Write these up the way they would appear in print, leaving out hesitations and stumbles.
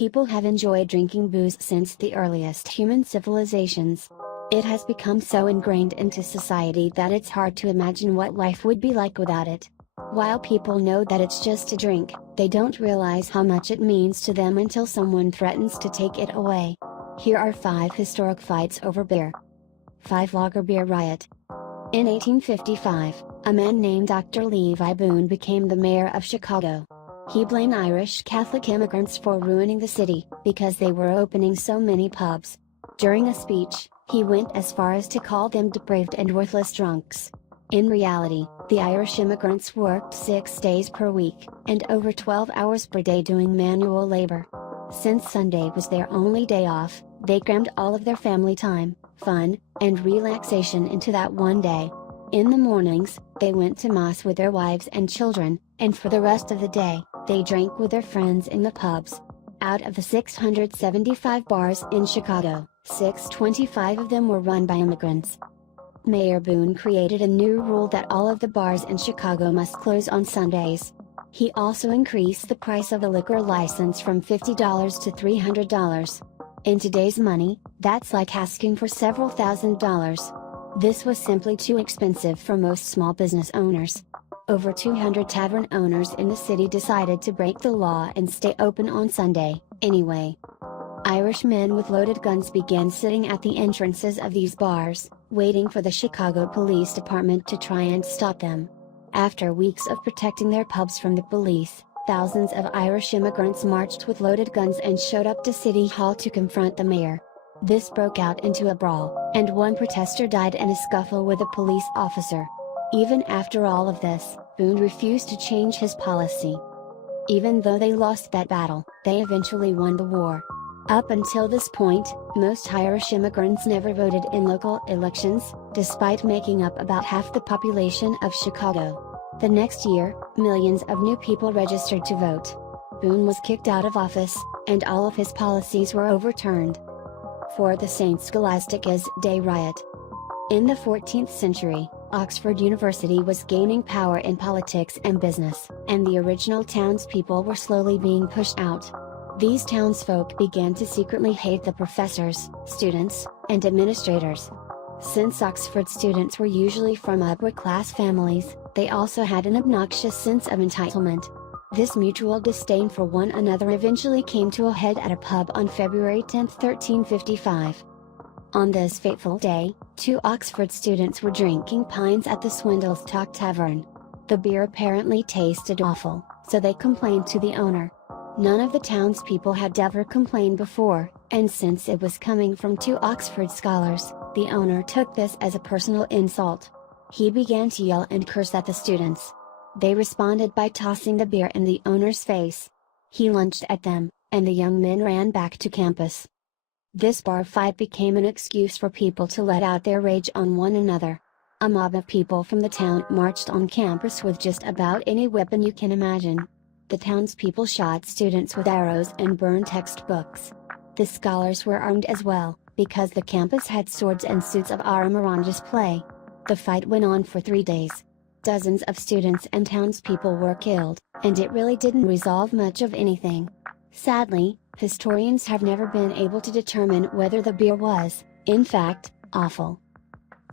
People have enjoyed drinking booze since the earliest human civilizations. It has become so ingrained into society that it's hard to imagine what life would be like without it. While people know that it's just a drink, they don't realize how much it means to them until someone threatens to take it away. Here are 5 historic fights over beer. 5 Lager Beer Riot. In 1855, a man named Dr. Levi Boone became the mayor of Chicago. He blamed Irish Catholic immigrants for ruining the city, because they were opening so many pubs. During a speech, he went as far as to call them depraved and worthless drunks. In reality, the Irish immigrants worked 6 days per week, and over 12 hours per day doing manual labor. Since Sunday was their only day off, they crammed all of their family time, fun, and relaxation into that one day. In the mornings, they went to mass with their wives and children, and for the rest of the day, they drank with their friends in the pubs. Out of the 675 bars in Chicago, 625 of them were run by immigrants. Mayor Boone created a new rule that all of the bars in Chicago must close on Sundays. He also increased the price of a liquor license from $50 to $300. In today's money, that's like asking for several $1,000s. This was simply too expensive for most small business owners. Over 200 tavern owners in the city decided to break the law and stay open on Sunday, anyway. Irish men with loaded guns began sitting at the entrances of these bars, waiting for the Chicago Police Department to try and stop them. After weeks of protecting their pubs from the police, thousands of Irish immigrants marched with loaded guns and showed up to City Hall to confront the mayor. This broke out into a brawl, and one protester died in a scuffle with a police officer. Even after all of this, Boone refused to change his policy. Even though they lost that battle, they eventually won the war. Up until this point, most Irish immigrants never voted in local elections, despite making up about half the population of Chicago. The next year, millions of new people registered to vote. Boone was kicked out of office, and all of his policies were overturned. For the St. Scholastica's Day Riot. In the 14th century, Oxford University was gaining power in politics and business, and the original townspeople were slowly being pushed out. These townsfolk began to secretly hate the professors, students, and administrators. Since Oxford students were usually from upper-class families, they also had an obnoxious sense of entitlement. This mutual disdain for one another eventually came to a head at a pub on February 10, 1355. On this fateful day, 2 Oxford students were drinking pints at the Swindlestock Tavern. The beer apparently tasted awful, so they complained to the owner. None of the townspeople had ever complained before, and since it was coming from 2 Oxford scholars, the owner took this as a personal insult. He began to yell and curse at the students. They responded by tossing the beer in the owner's face. He lunged at them, and the young men ran back to campus. This bar fight became an excuse for people to let out their rage on one another. A mob of people from the town marched on campus with just about any weapon you can imagine. The townspeople shot students with arrows and burned textbooks. The scholars were armed as well, because the campus had swords and suits of armor on display. The fight went on for 3 days. Dozens of students and townspeople were killed, and it really didn't resolve much of anything. Sadly, historians have never been able to determine whether the beer was, in fact, awful.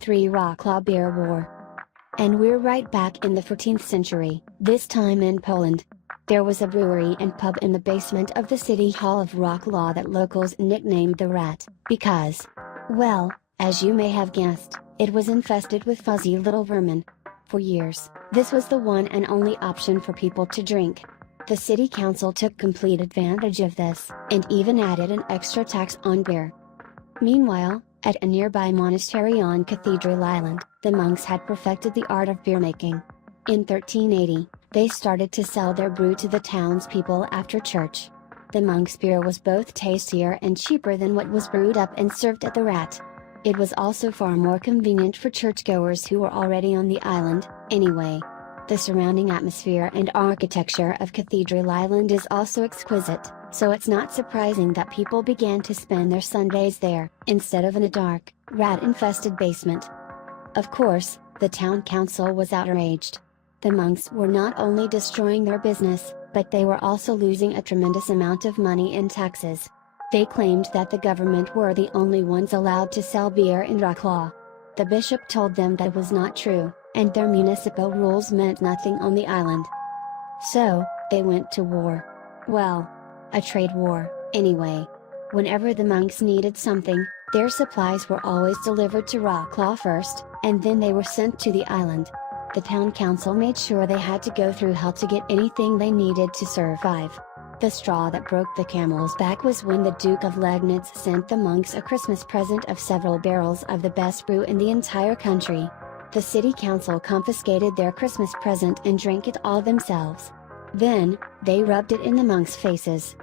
3 Wrocław Beer War. And we're right back in the 14th century, this time in Poland. There was a brewery and pub in the basement of the City Hall of Wrocław that locals nicknamed the Rat, because, well, as you may have guessed, it was infested with fuzzy little vermin. For years, this was the one and only option for people to drink. The city council took complete advantage of this, and even added an extra tax on beer. Meanwhile, at a nearby monastery on Cathedral Island, the monks had perfected the art of beer making. In 1380, they started to sell their brew to the townspeople after church. The monks' beer was both tastier and cheaper than what was brewed up and served at the Rat. It was also far more convenient for churchgoers who were already on the island, anyway. The surrounding atmosphere and architecture of Cathedral Island is also exquisite, so it's not surprising that people began to spend their Sundays there, instead of in a dark, rat-infested basement. Of course, the town council was outraged. The monks were not only destroying their business, but they were also losing a tremendous amount of money in taxes. They claimed that the government were the only ones allowed to sell beer in Wrocław. The bishop told them that was not true, and their municipal rules meant nothing on the island. So, they went to war. Well, a trade war, anyway. Whenever the monks needed something, their supplies were always delivered to Wrocław first, and then they were sent to the island. The town council made sure they had to go through hell to get anything they needed to survive. The straw that broke the camel's back was when the Duke of Liegnitz sent the monks a Christmas present of several barrels of the best brew in the entire country. The city council confiscated their Christmas present and drank it all themselves. Then, they rubbed it in the monks' faces.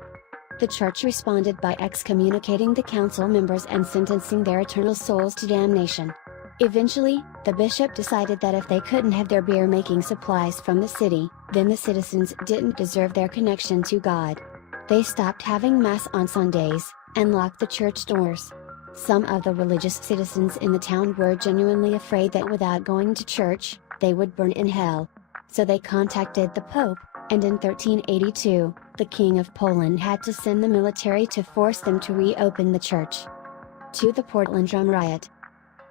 The church responded by excommunicating the council members and sentencing their eternal souls to damnation. Eventually, the bishop decided that if they couldn't have their beer-making supplies from the city, then the citizens didn't deserve their connection to God. They stopped having Mass on Sundays, and locked the church doors. Some of the religious citizens in the town were genuinely afraid that without going to church, they would burn in hell. So they contacted the Pope, and in 1382, the King of Poland had to send the military to force them to reopen the church. To the Portland Drum Riot.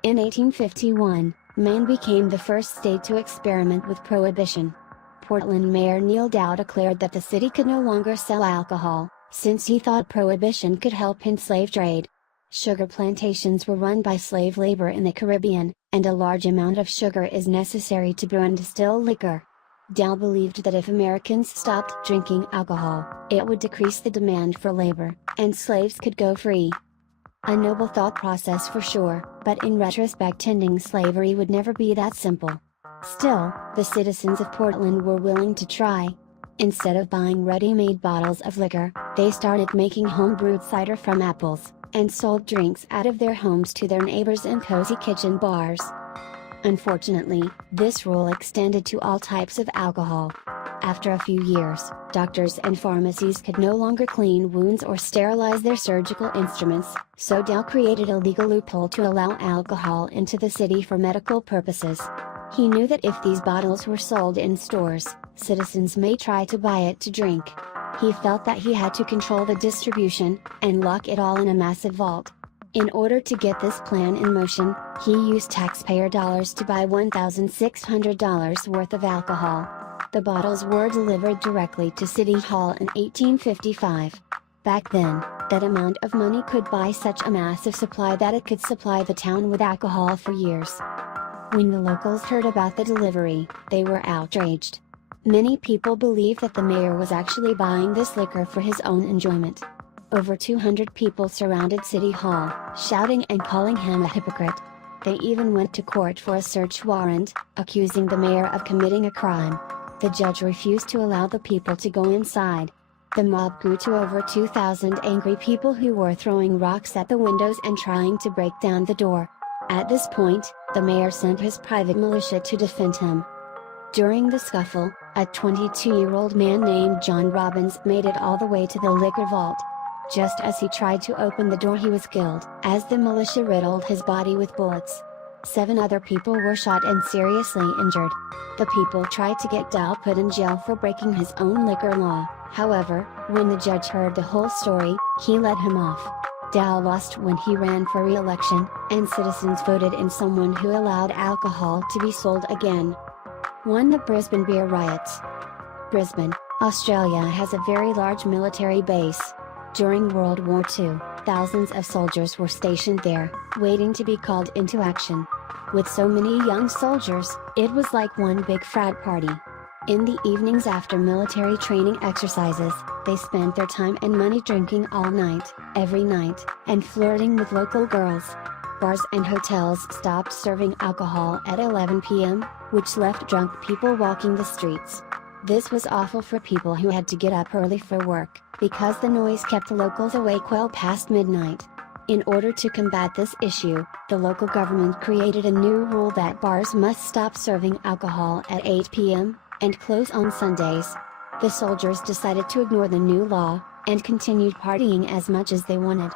In 1851, Maine became the first state to experiment with prohibition. Portland Mayor Neal Dow declared that the city could no longer sell alcohol, since he thought prohibition could help in slave trade. Sugar plantations were run by slave labor in the Caribbean, and a large amount of sugar is necessary to brew and distill liquor. Dow believed that if Americans stopped drinking alcohol, it would decrease the demand for labor, and slaves could go free. A noble thought process for sure, but in retrospect ending slavery would never be that simple. Still, the citizens of Portland were willing to try. Instead of buying ready-made bottles of liquor, they started making home-brewed cider from apples, and sold drinks out of their homes to their neighbors in cozy kitchen bars. Unfortunately, this rule extended to all types of alcohol. After a few years, doctors and pharmacies could no longer clean wounds or sterilize their surgical instruments, so Dow created a legal loophole to allow alcohol into the city for medical purposes. He knew that if these bottles were sold in stores, citizens may try to buy it to drink. He felt that he had to control the distribution, and lock it all in a massive vault. In order to get this plan in motion, he used taxpayer dollars to buy $1,600 worth of alcohol. The bottles were delivered directly to City Hall in 1855. Back then, that amount of money could buy such a massive supply that it could supply the town with alcohol for years. When the locals heard about the delivery, they were outraged. Many people believed that the mayor was actually buying this liquor for his own enjoyment. Over 200 people surrounded City Hall, shouting and calling him a hypocrite. They even went to court for a search warrant, accusing the mayor of committing a crime. The judge refused to allow the people to go inside. The mob grew to over 2,000 angry people who were throwing rocks at the windows and trying to break down the door. At this point, the mayor sent his private militia to defend him. During the scuffle, a 22-year-old man named John Robbins made it all the way to the liquor vault. Just as he tried to open the door, he was killed, as the militia riddled his body with bullets. 7 other people were shot and seriously injured. The people tried to get Dow put in jail for breaking his own liquor law. However, when the judge heard the whole story, he let him off. Dow lost when he ran for re-election, and citizens voted in someone who allowed alcohol to be sold again. 1. The Brisbane Beer Riots. Brisbane, Australia has a very large military base. During World War II, thousands of soldiers were stationed there, waiting to be called into action. With so many young soldiers, it was like one big frat party. In the evenings after military training exercises, they spent their time and money drinking all night, every night, and flirting with local girls. Bars and hotels stopped serving alcohol at 11 p.m., which left drunk people walking the streets. This was awful for people who had to get up early for work, because the noise kept the locals awake well past midnight. In order to combat this issue, the local government created a new rule that bars must stop serving alcohol at 8 p.m., and close on Sundays. The soldiers decided to ignore the new law, and continued partying as much as they wanted.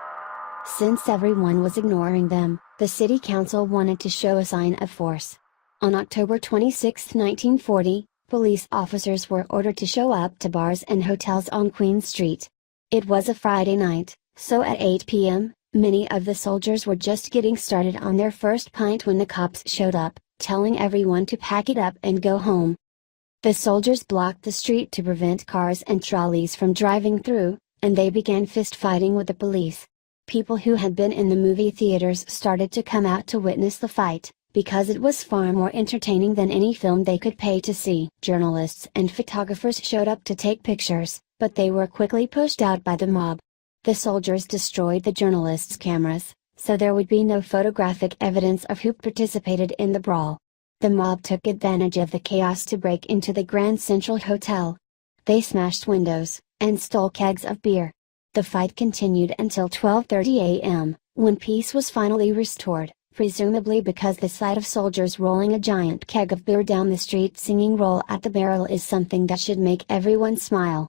Since everyone was ignoring them, the city council wanted to show a sign of force. On October 26, 1940, Police officers were ordered to show up to bars and hotels on Queen Street. It was a Friday night, so at 8 p.m., many of the soldiers were just getting started on their first pint when the cops showed up, telling everyone to pack it up and go home. The soldiers blocked the street to prevent cars and trolleys from driving through, and they began fist fighting with the police. People who had been in the movie theaters started to come out to witness the fight, because it was far more entertaining than any film they could pay to see. Journalists and photographers showed up to take pictures, but they were quickly pushed out by the mob. The soldiers destroyed the journalists' cameras, so there would be no photographic evidence of who participated in the brawl. The mob took advantage of the chaos to break into the Grand Central Hotel. They smashed windows, and stole kegs of beer. The fight continued until 12:30 a.m., when peace was finally restored, presumably because the sight of soldiers rolling a giant keg of beer down the street singing "Roll at the Barrel" is something that should make everyone smile.